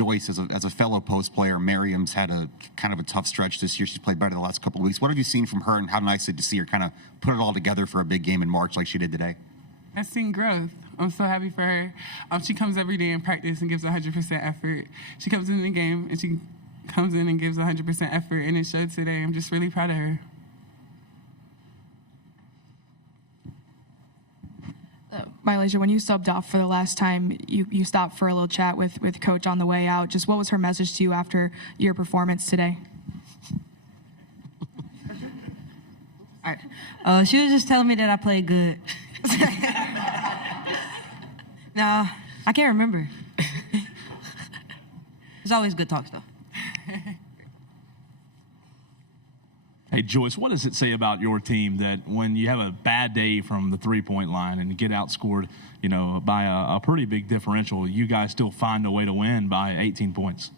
Joyce, as a fellow post player, Miriam's had a kind of a tough stretch this year. She's played better the last couple of weeks. What have you seen from her, and how nice is it to see her kind of put it all together for a big game in March like she did today? I've seen growth. I'm so happy for her. She comes every day in practice and gives 100% effort. She comes in the game and she comes in and gives 100% effort, and it showed today. I'm just really proud of her. MiLaysia, when you subbed off for the last time, you stopped for a little chat with Coach on the way out. Just what was her message to you after your performance today? All right. She was just telling me that I played good. No, I can't remember. It's always good talk stuff. Hey, Joyce, what does it say about your team that when you have a bad day from the three-point line and you get outscored, by a pretty big differential, you guys still find a way to win by 18 points?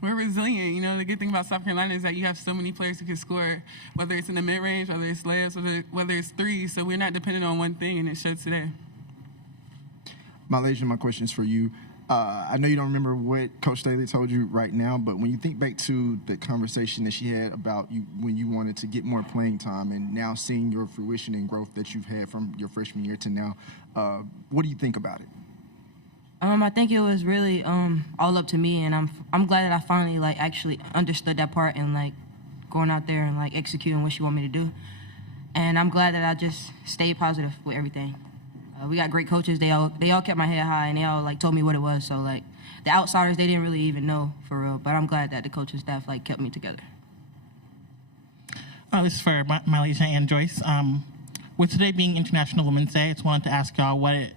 We're resilient. The good thing about South Carolina is that you have so many players who can score, whether it's in the mid-range, whether it's layups, whether it's threes. So we're not dependent on one thing, and it showed today. MiLaysia, my question is for you. I know you don't remember what Coach Staley told you right now, but when you think back to the conversation that she had about you when you wanted to get more playing time and now seeing your fruition and growth that you've had from your freshman year to now, what do you think about it? I think it was really all up to me, and I'm glad that I finally actually understood that part and going out there and executing what she wanted me to do. And I'm glad that I just stayed positive with everything. We got great coaches. They all kept my head high, and they all told me what it was. So the outsiders, they didn't really even know for real. But I'm glad that the coaching staff kept me together. This is for MiLaysia and Joyce. With today being International Women's Day, I just wanted to ask y'all what it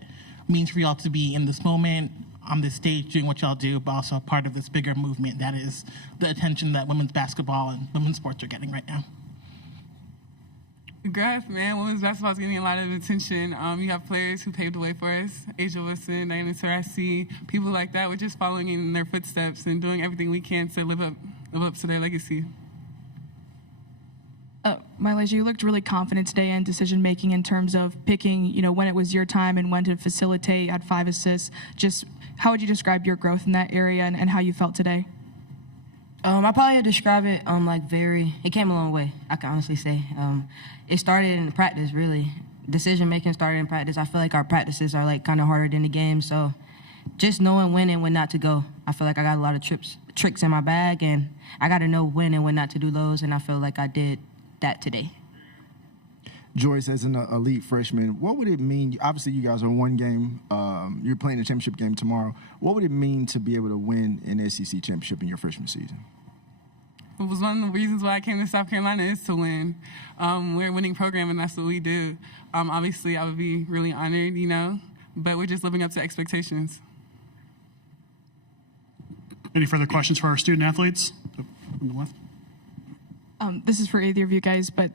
means for y'all to be in this moment, on this stage, doing what y'all do, but also part of this bigger movement that is the attention that women's basketball and women's sports are getting right now. Growth, man. Women's basketball is getting a lot of attention. You have players who paved the way for us, Asia Wilson, Diana Taurasi, people like that. We're just following in their footsteps and doing everything we can to live up to their legacy. MiLaysia, you looked really confident today in decision-making in terms of picking, when it was your time and when to facilitate. You had 5 assists. Just how would you describe your growth in that area and how you felt today? I probably describe it it came a long way, I can honestly say. It started in practice, really. Decision-making started in practice. I feel like our practices are kind of harder than the game, so just knowing when and when not to go. I feel like I got a lot of tricks in my bag, and I got to know when and when not to do those, and I feel like I did that today. Joyce, as an elite freshman, what would it mean? Obviously, you guys are one game. You're playing a championship game tomorrow. What would it mean to be able to win an SEC championship in your freshman season? It was one of the reasons why I came to South Carolina is to win. We're a winning program, and that's what we do. Obviously, I would be really honored, but we're just living up to expectations. Any further questions for our student athletes? On the left. This is for either of you guys, but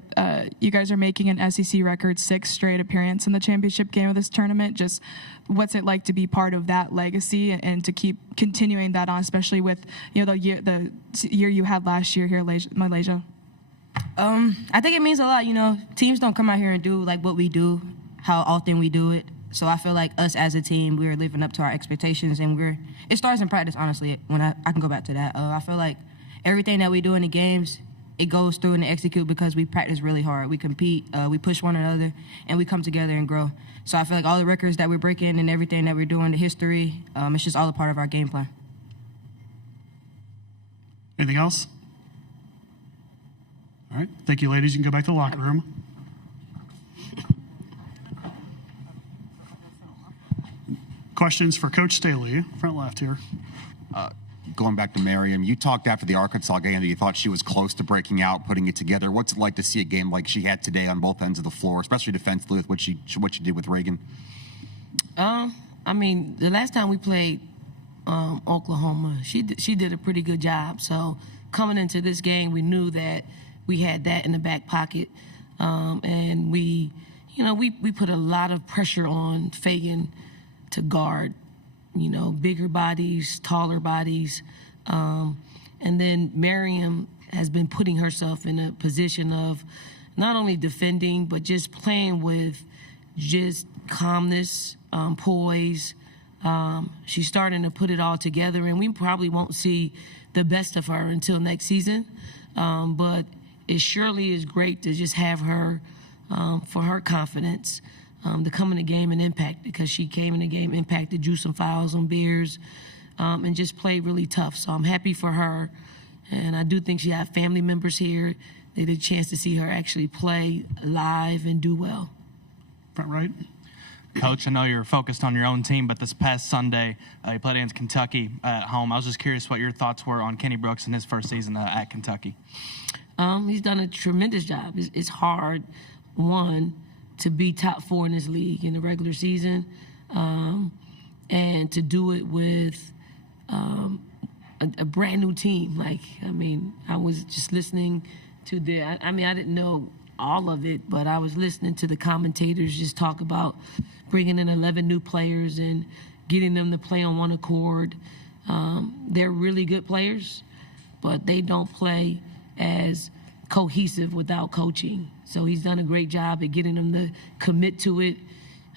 you guys are making an SEC record 6 straight appearance in the championship game of this tournament. Just what's it like to be part of that legacy and to keep continuing that on, especially with the year you had last year here, MiLaysia? I think it means a lot. Teams don't come out here and do what we do, how often we do it. So I feel like us as a team, we're living up to our expectations, and it starts in practice. Honestly, when I can go back to that, I feel like everything that we do in the games, it goes through and execute because we practice really hard. We compete, we push one another, and we come together and grow. So I feel like all the records that we're breaking and everything that we're doing, the history, it's just all a part of our game plan. Anything else? All right. Thank you, ladies. You can go back to the locker room. Questions for Coach Staley, front left here. Going back to Miriam, you talked after the Arkansas game that you thought she was close to breaking out, putting it together. What's it like to see a game like she had today on both ends of the floor, especially defensively with what she did with Reagan? The last time we played Oklahoma, she did a pretty good job. So coming into this game, we knew that we had that in the back pocket, and we put a lot of pressure on Fagan to guard. Bigger bodies, taller bodies. And then Miriam has been putting herself in a position of not only defending, but just playing with just calmness, poise, She's starting to put it all together, and we probably won't see the best of her until next season. But it surely is great to just have her for her confidence to come in the game and impact, because she came in the game, impacted, drew some fouls on Bears, and just played really tough. So I'm happy for her, and I do think she had family members here. They had a chance to see her actually play live and do well. Front right. Coach, I know you're focused on your own team, but this past Sunday, you played against Kentucky at home. I was just curious what your thoughts were on Kenny Brooks in his first season at Kentucky. He's done a tremendous job. It's hard, one, to be top 4 in this league in the regular season, and to do it with a brand new team. I was just listening to I didn't know all of it, but I was listening to the commentators just talk about bringing in 11 new players and getting them to play on one accord. They're really good players, but they don't play as cohesive without coaching. So he's done a great job at getting them to commit to it.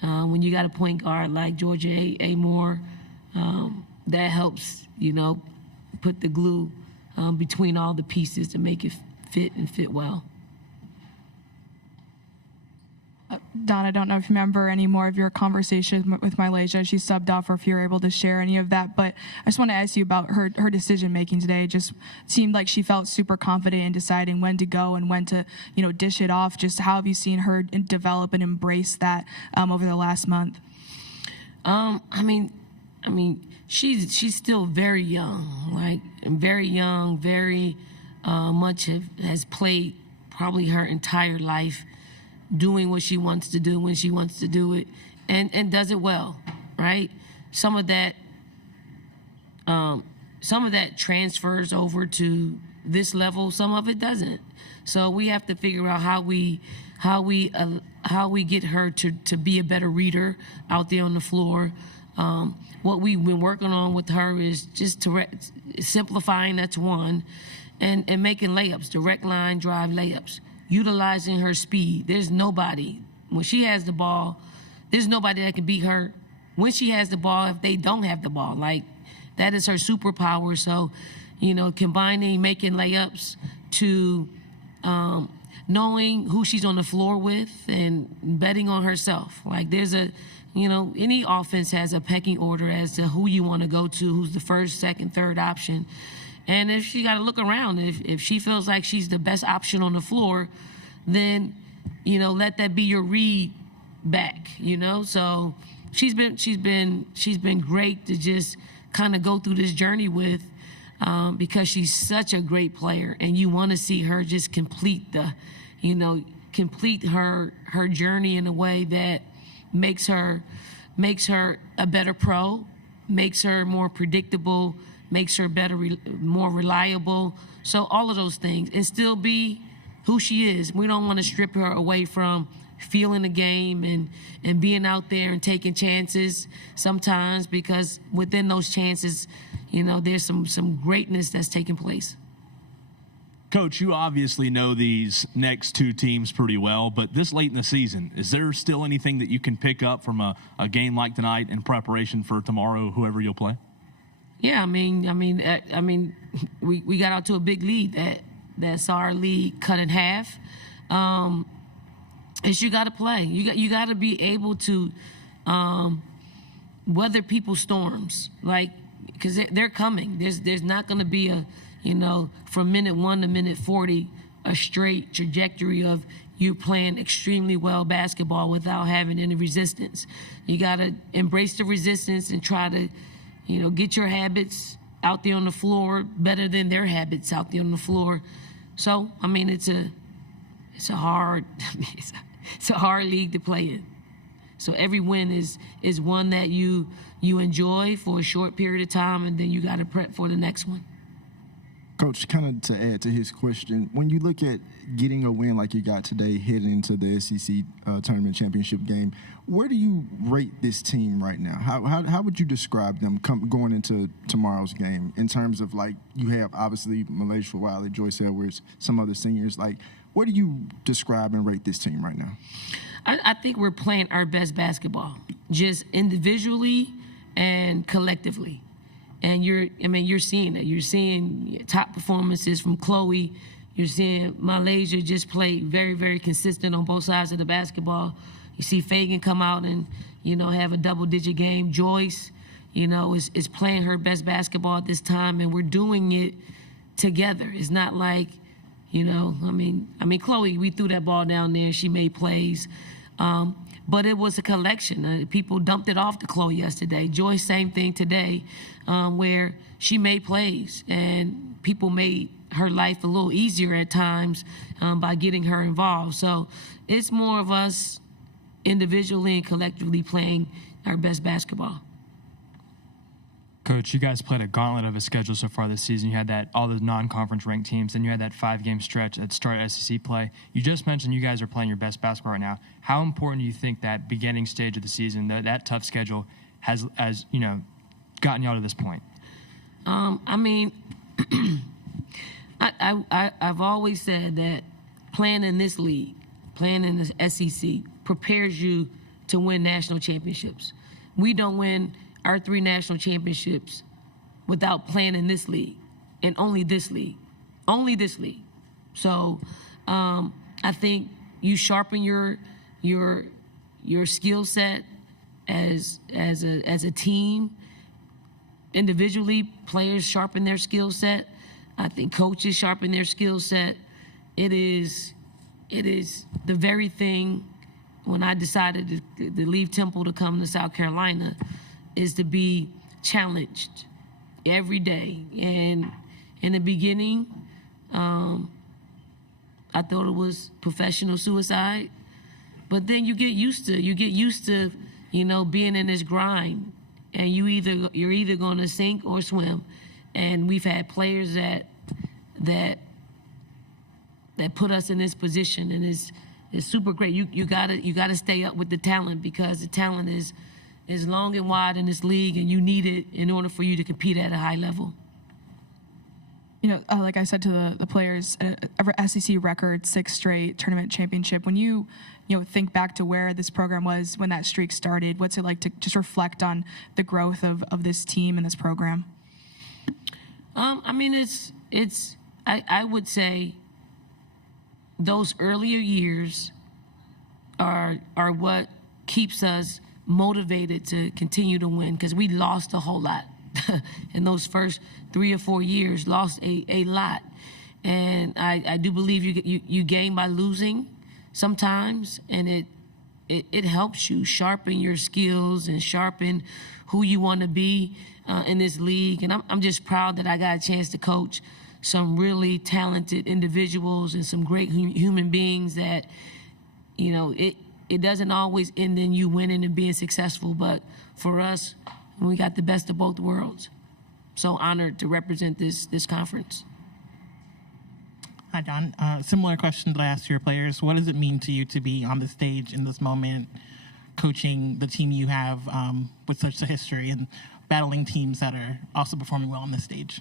When you got a point guard like Georgia A. Moore, that helps, put the glue between all the pieces to make it fit and fit well. Don, I don't know if you remember any more of your conversation with MiLaysia. She subbed off, or if you're able to share any of that. But I just want to ask you about her decision making today. It just seemed like she felt super confident in deciding when to go and when to, dish it off. Just how have you seen her develop and embrace that over the last month? She's still very young, very much has played probably her entire life, doing what she wants to do when she wants to do it, and does it well, right? Some of that transfers over to this level. Some of it doesn't. So we have to figure out how we get her to be a better reader out there on the floor. What we've been working on with her is just simplifying. That's one, and making layups, direct line drive layups. Utilizing her speed. There's nobody, when she has the ball, there's nobody that can beat her when she has the ball if they don't have the ball. That is her superpower. So, combining making layups to knowing who she's on the floor with and betting on herself. There's any offense has a pecking order as to who you want to go to, who's the first, second, third option. And if she got to look around, if she feels like she's the best option on the floor, then, let that be your read back, So she's been great to just kind of go through this journey with, because she's such a great player, and you want to see her just complete her journey in a way that makes her a better pro, makes her more predictable, makes her better, more reliable. So all of those things, and still be who she is. We don't want to strip her away from feeling the game and being out there and taking chances sometimes, because within those chances, there's some greatness that's taking place. Coach, you obviously know these next two teams pretty well, but this late in the season, is there still anything that you can pick up from a game like tonight in preparation for tomorrow, whoever you'll play? Yeah, we got out to a big lead that saw our lead cut in half. Is you got to play. You got to be able to weather people's storms, because they're coming. There's not going to be from minute 1 to minute 40 a straight trajectory of you playing extremely well basketball without having any resistance. You got to embrace the resistance and try to get your habits out there on the floor better than their habits out there on the floor. So, it's a hard league to play in. So every win is one that you enjoy for a short period of time, and then you got to prep for the next one. Coach, kind of to add to his question, when you look at getting a win like you got today, heading into the SEC Tournament Championship game, where do you rate this team right now? How would you describe them going into tomorrow's game in terms of, you have obviously MiLaysia Fulwiley, Joyce Edwards, some other seniors. Where do you describe and rate this team right now? I think we're playing our best basketball, just individually and collectively. And you're seeing it. You're seeing top performances from Chloe. You're seeing MiLaysia just play very, very consistent on both sides of the basketball. You see Fagan come out and, have a double-digit game. Joyce, is playing her best basketball at this time, and we're doing it together. It's not like, Chloe, we threw that ball down there. She made plays. But it was a collection. People dumped it off to Chloe yesterday. Joyce, same thing today, where she made plays, and people made her life a little easier at times by getting her involved. So it's more of us individually and collectively playing our best basketball. Coach, you guys played a gauntlet of a schedule so far this season. You had all the non-conference ranked teams, and you had that 5-game stretch at start SEC play. You just mentioned you guys are playing your best basketball right now. How important do you think that beginning stage of the season, that tough schedule, has gotten y'all to this point? I've always said that playing in this league, playing in the SEC, prepares you to win national championships. We don't win our 3 national championships without playing in this league, and only this league. So I think you sharpen your skill set as a team. Individually, players sharpen their skill set. I think coaches sharpen their skill set. It is the very thing when I decided to leave Temple to come to South Carolina, is to be challenged every day. And in the beginning, I thought it was professional suicide, but then you get used to being in this grind, and you're either going to sink or swim. And we've had players that put us in this position, and it's super great. You gotta stay up with the talent, because the talent is long and wide in this league, and you need it in order for you to compete at a high level. Like I said to the players, SEC record, 6 straight tournament championship. When you think back to where this program was when that streak started, what's it like to just reflect on the growth of this team and this program? I would say those earlier years are what keeps us motivated to continue to win, because we lost a whole lot in those first 3 or 4 years, lost a lot. And I do believe you gain by losing sometimes, and it helps you sharpen your skills and sharpen who you want to be in this league. And I'm just proud that I got a chance to coach some really talented individuals and some great human beings that, it doesn't always end in you winning and being successful, but for us, we got the best of both worlds. So honored to represent this conference. Hi, Don. Similar question that I asked your players. What does it mean to you to be on the stage in this moment, coaching the team you have with such a history and battling teams that are also performing well on the stage?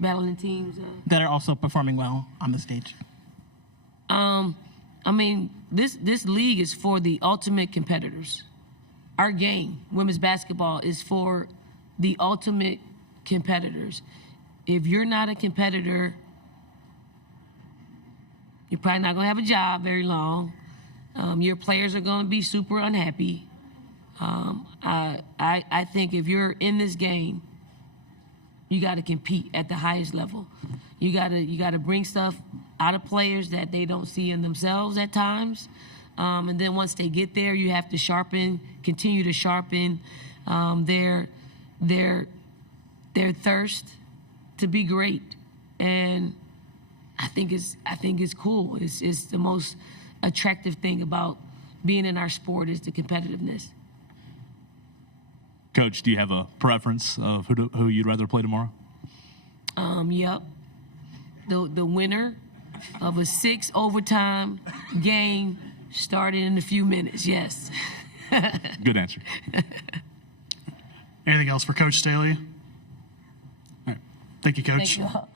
Battling teams? That are also performing well on the stage. This league is for the ultimate competitors. Our game, women's basketball, is for the ultimate competitors. If you're not a competitor, you're probably not going to have a job very long. Your players are going to be super unhappy. I think if you're in this game, you got to compete at the highest level. You got to bring stuff out of players that they don't see in themselves at times. And then once they get there, you have to continue to sharpen their thirst to be great. And I think it's cool. It's the most attractive thing about being in our sport is the competitiveness. Coach, do you have a preference of who you'd rather play tomorrow? Yep. The winner of a 6 overtime game starting in a few minutes, yes. Good answer. Anything else for Coach Staley? All right. Thank you, Coach. Thank you all.